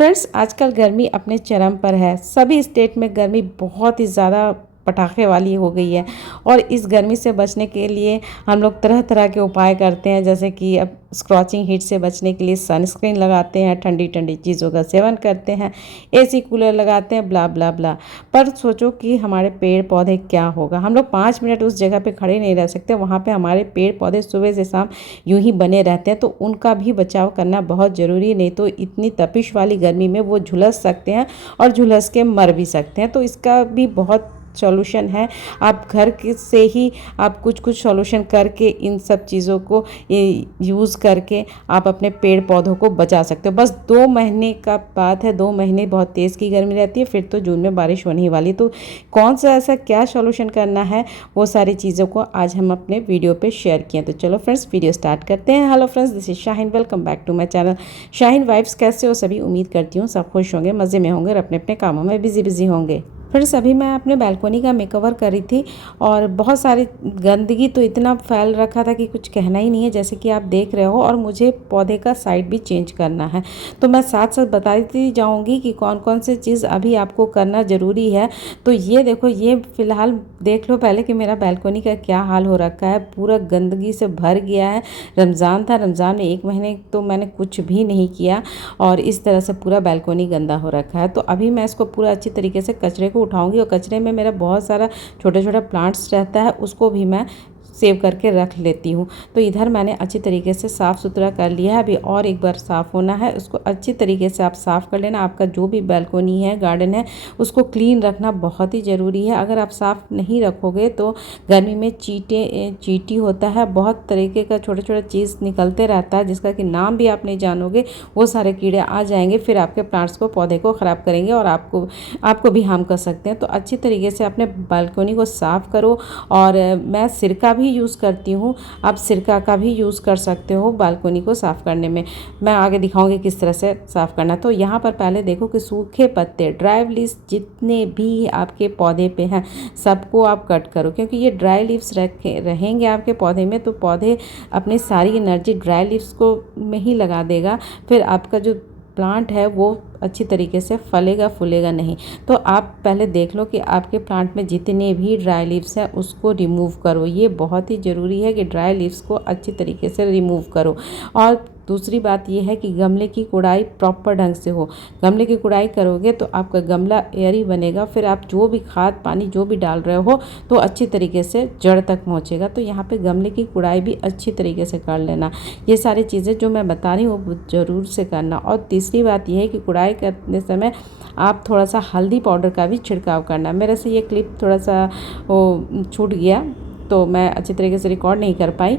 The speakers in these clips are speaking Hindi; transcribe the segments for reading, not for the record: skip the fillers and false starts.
फ्रेंड्स, आजकल गर्मी अपने चरम पर है। सभी स्टेट में गर्मी बहुत ही ज़्यादा पटाखे वाली हो गई है और इस गर्मी से बचने के लिए हम लोग तरह तरह के उपाय करते हैं। जैसे कि अब स्क्रॉचिंग हीट से बचने के लिए सनस्क्रीन लगाते हैं, ठंडी ठंडी चीज़ों का सेवन करते हैं, एसी कूलर लगाते हैं, ब्ला ब्ला ब्ला। पर सोचो कि हमारे पेड़ पौधे क्या होगा। हम लोग 5 मिनट उस जगह पे खड़े नहीं रह सकते। वहाँ पे हमारे पेड़ पौधे सुबह से शाम यूं ही बने रहते हैं, तो उनका भी बचाव करना बहुत ज़रूरी है। नहीं तो इतनी तपिश वाली गर्मी में वो झुलस सकते हैं और झुलस के मर भी सकते हैं। तो इसका भी बहुत सॉल्यूशन है। आप घर के से ही आप कुछ कुछ सॉल्यूशन करके इन सब चीज़ों को यूज़ करके आप अपने पेड़ पौधों को बचा सकते हो। बस 2 महीने का बात है, 2 महीने बहुत तेज़ की गर्मी रहती है, फिर तो जून में बारिश होने ही वाली। तो कौन सा ऐसा क्या सॉल्यूशन करना है, वो सारी चीज़ों को आज हम अपने वीडियो पे शेयर किए। तो चलो फ्रेंड्स, वीडियो स्टार्ट करते हैं। Hello friends, this is Shaheen, welcome back to my channel Shaheen vibes. कैसे हो सभी? उम्मीद करती हूँ सब खुश होंगे, मज़े में होंगे और अपने अपने कामों में बिजी होंगे। फ्रेंड्स, अभी मैं अपने बालकनी का मेकओवर कर रही थी और बहुत सारी गंदगी तो इतना फैल रखा था कि कुछ कहना ही नहीं है, जैसे कि आप देख रहे हो। और मुझे पौधे का साइड भी चेंज करना है, तो मैं साथ साथ बताती जाऊंगी कि कौन कौन से चीज़ अभी आपको करना ज़रूरी है। तो ये देखो, ये फ़िलहाल देख लो पहले कि मेरा बालकनी का क्या हाल हो रखा है। पूरा गंदगी से भर गया है। रमज़ान था, रमज़ान में 1 महीने तो मैंने कुछ भी नहीं किया और इस तरह से पूरा बालकनी गंदा हो रखा है। तो अभी मैं इसको पूरा अच्छी तरीके से कचरे को उठाऊंगी और कचरे में मेरा बहुत सारा छोटा छोटा प्लांट्स रहता है, उसको भी मैं सेव करके रख लेती हूँ। तो इधर मैंने अच्छी तरीके से साफ़ सुथरा कर लिया है। अभी और एक बार साफ़ होना है। उसको अच्छी तरीके से आप साफ़ कर लेना। आपका जो भी बालकनी है, गार्डन है, उसको क्लीन रखना बहुत ही ज़रूरी है। अगर आप साफ़ नहीं रखोगे तो गर्मी में चींटी होता है, बहुत तरीके का छोटा छोटा चीज़ निकलते रहता है जिसका कि नाम भी आप नहीं जानोगे। वो सारे कीड़े आ जाएंगे, फिर आपके प्लांट्स को, पौधे को ख़राब करेंगे और आपको भी हार्म कर सकते हैं। तो अच्छी तरीके से अपने बालकनी को साफ़ करो। और मैं सिरका भी यूज़ करती हूँ, आप सिरका का भी यूज़ कर सकते हो बालकनी को साफ़ करने में। मैं आगे दिखाऊंगी किस तरह से साफ़ करना। तो यहाँ पर पहले देखो कि सूखे पत्ते, ड्राई लीव्स जितने भी आपके पौधे पे हैं सबको आप कट करो, क्योंकि ये ड्राई लीव्स रहेंगे आपके पौधे में तो पौधे अपनी सारी एनर्जी ड्राई लीव्स को में ही लगा देगा। फिर आपका जो प्लांट है वो अच्छी तरीके से फलेगा फूलेगा नहीं। तो आप पहले देख लो कि आपके प्लांट में जितने भी ड्राई लीव्स हैं उसको रिमूव करो। ये बहुत ही ज़रूरी है कि ड्राई लीव्स को अच्छी तरीके से रिमूव करो। और दूसरी बात यह है कि गमले की गुड़ाई प्रॉपर ढंग से हो। गमले की गुड़ाई करोगे तो आपका गमला एयरी बनेगा। फिर आप जो भी खाद पानी जो भी डाल रहे हो तो अच्छी तरीके से जड़ तक पहुँचेगा। तो यहाँ पे गमले की गुड़ाई भी अच्छी तरीके से कर लेना। ये सारी चीज़ें जो मैं बता रही हूँ वो ज़रूर से करना। और तीसरी बात यह है कि गुड़ाई करने समय आप थोड़ा सा हल्दी पाउडर का भी छिड़काव करना। मेरे से ये क्लिप थोड़ा सा वो छूट गया तो मैं अच्छी तरीके से रिकॉर्ड नहीं कर पाई।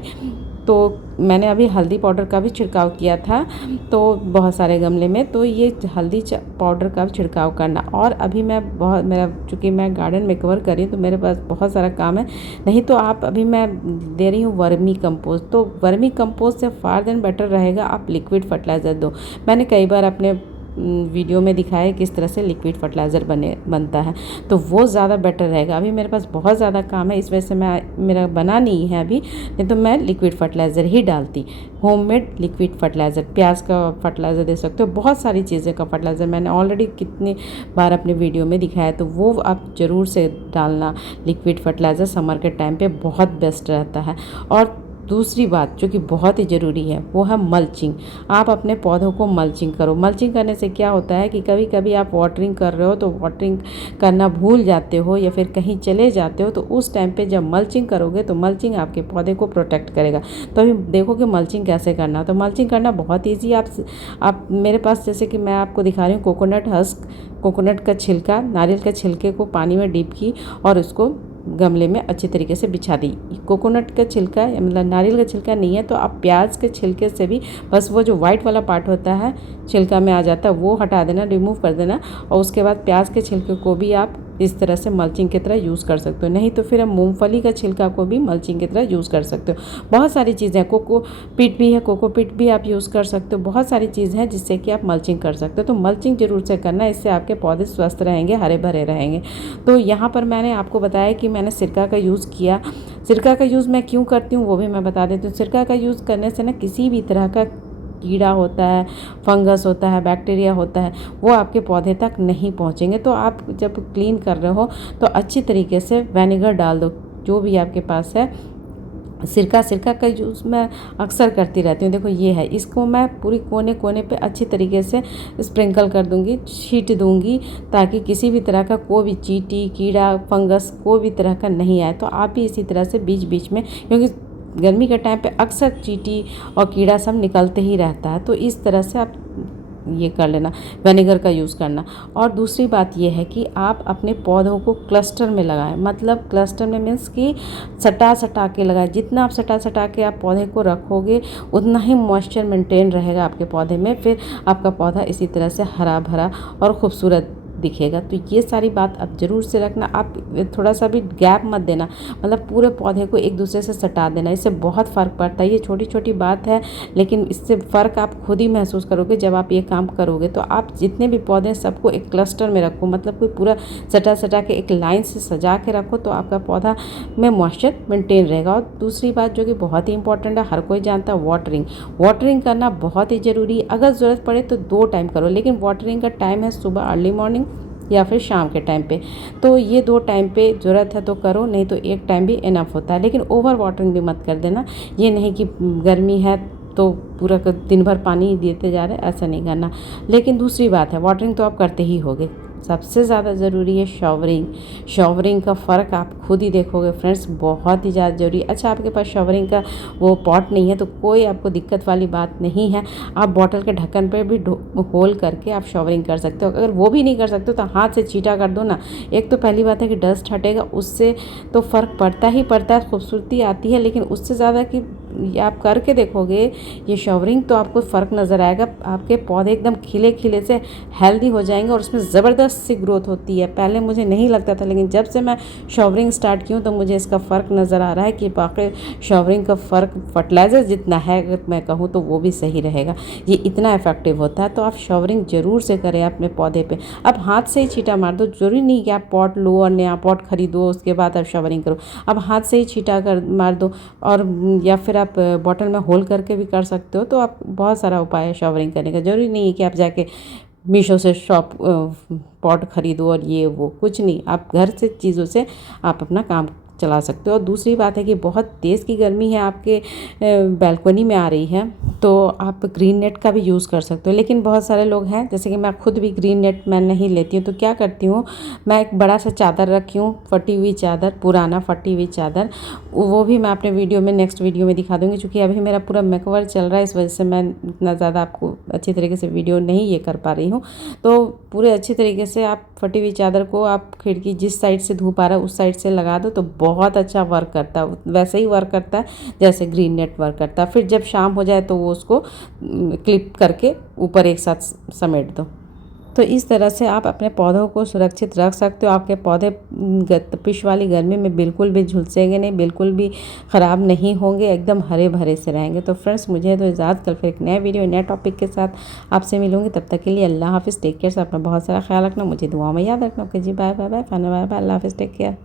तो मैंने अभी हल्दी पाउडर का भी छिड़काव किया था तो बहुत सारे गमले में, तो ये हल्दी पाउडर का भी छिड़काव करना। और अभी मेरा चूँकि मैं गार्डन में कवर कर रही हूँ तो मेरे पास बहुत सारा काम है। नहीं तो आप अभी मैं दे रही हूँ वर्मी कंपोस्ट। तो वर्मी कंपोस्ट से फार देन बेटर रहेगा आप लिक्विड फर्टिलाइज़र दो। मैंने कई बार अपने वीडियो में दिखाया है किस तरह से लिक्विड फर्टिलाइज़र बनता है, तो वो ज़्यादा बेटर रहेगा। अभी मेरे पास बहुत ज़्यादा काम है, इस वजह से मेरा बना नहीं है अभी, नहीं तो मैं लिक्विड फर्टिलाइज़र ही डालती। होममेड लिक्विड फर्टिलाइज़र, प्याज का फर्टिलाइज़र दे सकते हो, बहुत सारी चीज़ें का फर्टिलाइज़र मैंने ऑलरेडी कितनी बार अपने वीडियो में दिखाया है, तो वो आप ज़रूर से डालना। लिक्विड फर्टिलाइज़र समर के टाइम पे बहुत बेस्ट रहता है। और दूसरी बात जो कि बहुत ही ज़रूरी है वो है मल्चिंग। आप अपने पौधों को मल्चिंग करो। मल्चिंग करने से क्या होता है कि कभी कभी आप वाटरिंग कर रहे हो तो वाटरिंग करना भूल जाते हो या फिर कहीं चले जाते हो, तो उस टाइम पे जब मल्चिंग करोगे तो मल्चिंग आपके पौधे को प्रोटेक्ट करेगा। तो अभी देखो कि मल्चिंग कैसे करना। तो मल्चिंग करना बहुत ईजी। आप मेरे पास जैसे कि मैं आपको दिखा रही हूँ कोकोनट हस्क, कोकोनट का छिलका, नारियल के छिलके को पानी में डीप की और उसको गमले में अच्छी तरीके से बिछा दी। कोकोनट का छिलका मतलब नारियल का छिलका नहीं है तो आप प्याज के छिलके से भी बस वो जो वाइट वाला पार्ट होता है छिलका में आ जाता है वो हटा देना, रिमूव कर देना। और उसके बाद प्याज के छिलके को भी आप इस तरह से मल्चिंग की तरह यूज़ कर सकते हो। नहीं तो फिर हम मूंगफली का छिलका को भी मल्चिंग की तरह यूज़ कर सकते हो। बहुत सारी चीज़ें, कोकोपीट भी है, कोकोपीट भी आप यूज़ कर सकते हो। बहुत सारी चीज़ हैं जिससे कि आप मल्चिंग कर सकते हो। तो मल्चिंग जरूर से करना, इससे आपके पौधे स्वस्थ रहेंगे, हरे भरे रहेंगे। तो यहाँ पर मैंने आपको बताया कि मैंने सिरका का यूज़ किया। सिरका का यूज़ मैं क्यों करती हूँ वो भी मैं बता देती हूँ। सिरका का यूज़ करने से ना किसी भी तरह का कीड़ा होता है, फंगस होता है, बैक्टीरिया होता है, वो आपके पौधे तक नहीं पहुँचेंगे। तो आप जब क्लीन कर रहे हो तो अच्छी तरीके से विनेगर डाल दो, जो भी आपके पास है। सिरका का यूज़ मैं अक्सर करती रहती हूँ। देखो ये है, इसको मैं पूरी कोने कोने पे अच्छी तरीके से स्प्रिंकल कर दूँगी, छींट दूँगी, ताकि किसी भी तरह का कोई भी चींटी, कीड़ा, फंगस कोई भी तरह का नहीं आए। तो आप भी इसी तरह से बीच बीच में, क्योंकि गर्मी के टाइम पे अक्सर चींटी और कीड़ा सब निकलते ही रहता है, तो इस तरह से आप ये कर लेना, विनेगर का यूज़ करना। और दूसरी बात ये है कि आप अपने पौधों को क्लस्टर में लगाएं। मतलब क्लस्टर में मीन्स कि सटा सटा के लगाएं। जितना आप सटा सटा के आप पौधे को रखोगे उतना ही मॉइस्चर मेंटेन रहेगा आपके पौधे में, फिर आपका पौधा इसी तरह से हरा भरा और खूबसूरत दिखेगा। तो ये सारी बात आप ज़रूर से रखना। आप थोड़ा सा भी गैप मत देना, मतलब पूरे पौधे को एक दूसरे से सटा देना, इससे बहुत फ़र्क पड़ता है। ये छोटी छोटी बात है, लेकिन इससे फ़र्क आप खुद ही महसूस करोगे जब आप ये काम करोगे। तो आप जितने भी पौधे हैं सबको एक क्लस्टर में रखो, मतलब कोई पूरा सटा सटा के एक लाइन से सजा के रखो, तो आपका पौधा में मॉइस्चर मेंटेन रहेगा। और दूसरी बात जो कि बहुत ही इंपॉर्टेंट है, हर कोई जानता है, वाटरिंग करना बहुत ही ज़रूरी है। अगर ज़रूरत पड़े तो 2 टाइम करो, लेकिन वाटरिंग का टाइम है सुबह अर्ली मॉर्निंग या फिर शाम के टाइम पे। तो ये 2 टाइम पे ज़रूरत है तो करो, नहीं तो 1 टाइम भी इनफ होता है। लेकिन ओवर वाटरिंग भी मत कर देना। ये नहीं कि गर्मी है तो पूरा दिन भर पानी ही देते जा रहे, ऐसा नहीं करना। लेकिन दूसरी बात है, वाटरिंग तो आप करते ही होगे। सबसे ज़्यादा ज़रूरी है शॉवरिंग का फ़र्क आप खुद ही देखोगे फ्रेंड्स, बहुत ही ज़्यादा ज़रूरी। अच्छा, आपके पास शॉवरिंग का वो पॉट नहीं है तो कोई आपको दिक्कत वाली बात नहीं है। आप बॉटल के ढक्कन पे भी होल करके आप शॉवरिंग कर सकते हो। अगर वो भी नहीं कर सकते हो तो हाथ से छींटा कर दो ना। एक तो पहली बात है कि डस्ट हटेगा, उससे तो फ़र्क पड़ता ही पड़ता है, खूबसूरती आती है। लेकिन उससे ज़्यादा कि आप करके देखोगे ये शॉवरिंग तो आपको फ़र्क नज़र आएगा। आपके पौधे एकदम खिले खिले से हेल्दी हो जाएंगे और उसमें ज़बरदस्त सी ग्रोथ होती है। पहले मुझे नहीं लगता था, लेकिन जब से मैं शॉवरिंग स्टार्ट की हूँ तो मुझे इसका फ़र्क नज़र आ रहा है कि वाकई शॉवरिंग का फ़र्क फर्टिलाइज़र जितना है, अगर मैं कहूँ तो वो भी सही रहेगा। ये इतना इफेक्टिव होता है। तो आप शॉवरिंग ज़रूर से करें अपने पौधे पे। अब हाथ से ही छींटा मार दो, ज़रूरी नहीं कि आप पॉट लो और नया पॉट खरीदो उसके बाद आप शॉवरिंग करो। अब हाथ से ही छींटा कर मार दो, और या फिर आप बॉटल में होल करके भी कर सकते हो। तो आप बहुत सारा उपाय है शॉवरिंग करने का। ज़रूरी नहीं है कि आप जाके मीशो से पॉट खरीदो और ये वो, कुछ नहीं, आप घर से चीज़ों से आप अपना काम चला सकते हो। और दूसरी बात है कि बहुत तेज़ की गर्मी है, आपके बैल्कनी में आ रही है, तो आप ग्रीन नेट का भी यूज़ कर सकते हो। लेकिन बहुत सारे लोग हैं, जैसे कि मैं खुद भी ग्रीन नेट मैं नहीं लेती हूँ, तो क्या करती हूँ, मैं एक बड़ा सा चादर रखी हूँ, फटी हुई चादर, पुराना फटी हुई चादर। वो भी मैं अपने वीडियो में, नेक्स्ट वीडियो में दिखा दूँगी। चूँकि अभी मेरा पूरा मेकओवर चल रहा है, इस वजह से मैं इतना ज़्यादा आपको अच्छी तरीके से वीडियो नहीं ये कर पा रही हूँ। तो पूरे अच्छी तरीके से आप फटी हुई चादर को आप खिड़की जिस साइड से धूप आ रहा है उस साइड से लगा दो, तो बहुत अच्छा वर्क करता है। वैसे ही वर्क करता है जैसे ग्रीन नेट वर्क करता है। फिर जब शाम हो जाए तो वो उसको क्लिप करके ऊपर एक साथ समेट दो। तो इस तरह से आप अपने पौधों को सुरक्षित रख सकते हो। आपके पौधे तपिश वाली गर्मी में बिल्कुल भी झुलसेंगे नहीं, बिल्कुल भी ख़राब नहीं होंगे, एकदम हरे भरे से रहेंगे। तो फ्रेंड्स, मुझे तो इजाज़त, कल फिर एक नए वीडियो नए टॉपिक के साथ आपसे मिलूंगी। तब तक के लिए अल्लाह हाफिज़, टेक केयर से अपना बहुत सारा ख्याल रखना, मुझे दुआ में याद रखना। ओके जी, बाय बाय बाय, फाना बाय बाय, अल्लाह हाफिज़, टेक केयर।